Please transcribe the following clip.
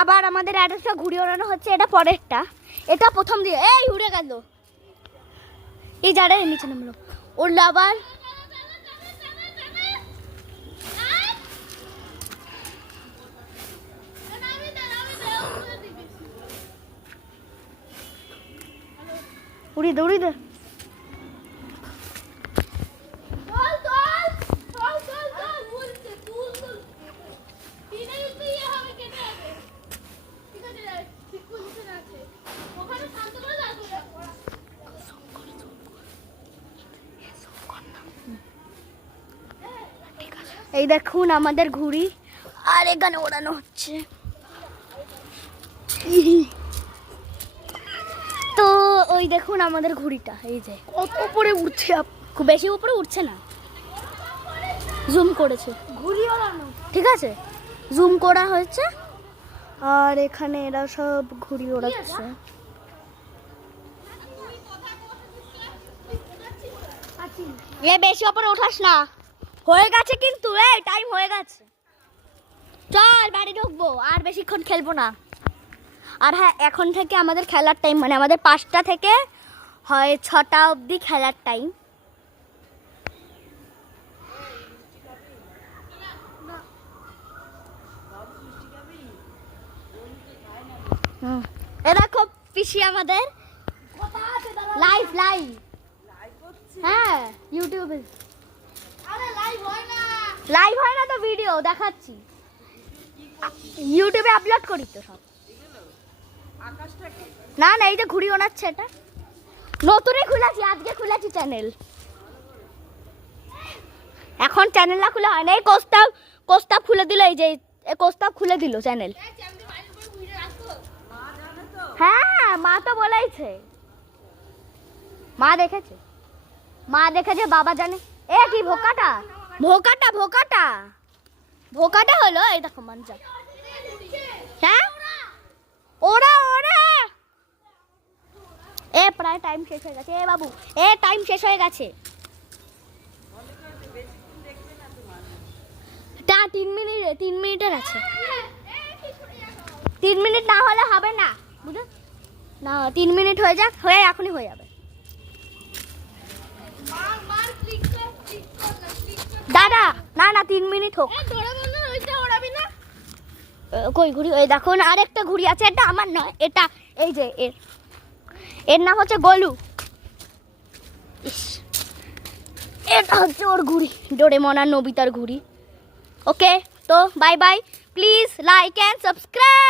আবার আমাদের আরেকটা ঘুড়ি ওড়ানো হচ্ছে, এটা পরেরটা, এটা প্রথম দিয়ে এই উড়ে গেল, এই যারা নিচে নামলো, উড়লো আবার। উড়ি দে উড়ি দে। এই দেখুন আমাদের ঘুড়ি, আর এখানে ওড়ানো হচ্ছে। তো ওই দেখুন আমাদের ঘুড়িটা, এই যে কত উপরে উঠছে, খুব বেশি উপরে উঠছে না, জুম করেছে ঘুড়ি ওড়ানো, ঠিক আছে, জুম করা হয়েছে। আর এখানে এরা সব ঘুড়ি ওড়াচ্ছে। এ বেশি উপরে উঠাস না, হয়ে গেছে কিন্তু, এই টাইম হয়ে গেছে, চল বাড়ি ঢুকবো, আর বেশিক্ষণ খেলবো না। আর হ্যাঁ, এখন থেকে আমাদের খেলার টাইম, মানে আমাদের 5টা থেকে হয় 6টা অবধি খেলার টাইম। এ দেখো পিসি আমাদের লাইভ লাইভ, হ্যাঁ ইউটিউবে লাইভ হয় না তো, ভিডিও দেখাচ্ছি, ইউটিউবে আপলোড করি তো সব। না না, এই যে ঘুড়ি ওড়াচ্ছে, এটা নতুনই খুলেছি, আজকে খুলেছি চ্যানেল, এখন চ্যানেল না খুলে হয় না। এই কোস্তাব খুলে দিল, এই যে কোস্তাব খুলে দিল চ্যানেল। হ্যাঁ মা তো বলেইছে, মা দেখেছে, মা দেখেছে, বাবা জানে। এ কি ভোকাটা ভোকাটা ভোকাটা ভোকাটা হলো, এই দেখো মানজা। হ্যাঁ ওরা ওরা, এ প্রায় টাইম শেষ হয়ে গেছে, এ বাবু এ টাইম শেষ হয়ে গেছে, 3 মিনিটের আছে, 3 মিনিট না হলে হবে না, বুঝো না, 3 মিনিট হয়ে যাক, হয়ে এখনই হয়ে যাবে। দাদা না না, 3 মিনিট হোক। কই ঘুড়ি, ওই দেখুন আরেকটা ঘুড়ি আছে, এটা আমার নয়, এটা এই যে এর নাম হচ্ছে গোলু। এটা হচ্ছে ওর ঘুড়ি, ডোরেমন আর নবিতার ঘুড়ি। ওকে, তো bye bye, please like and subscribe.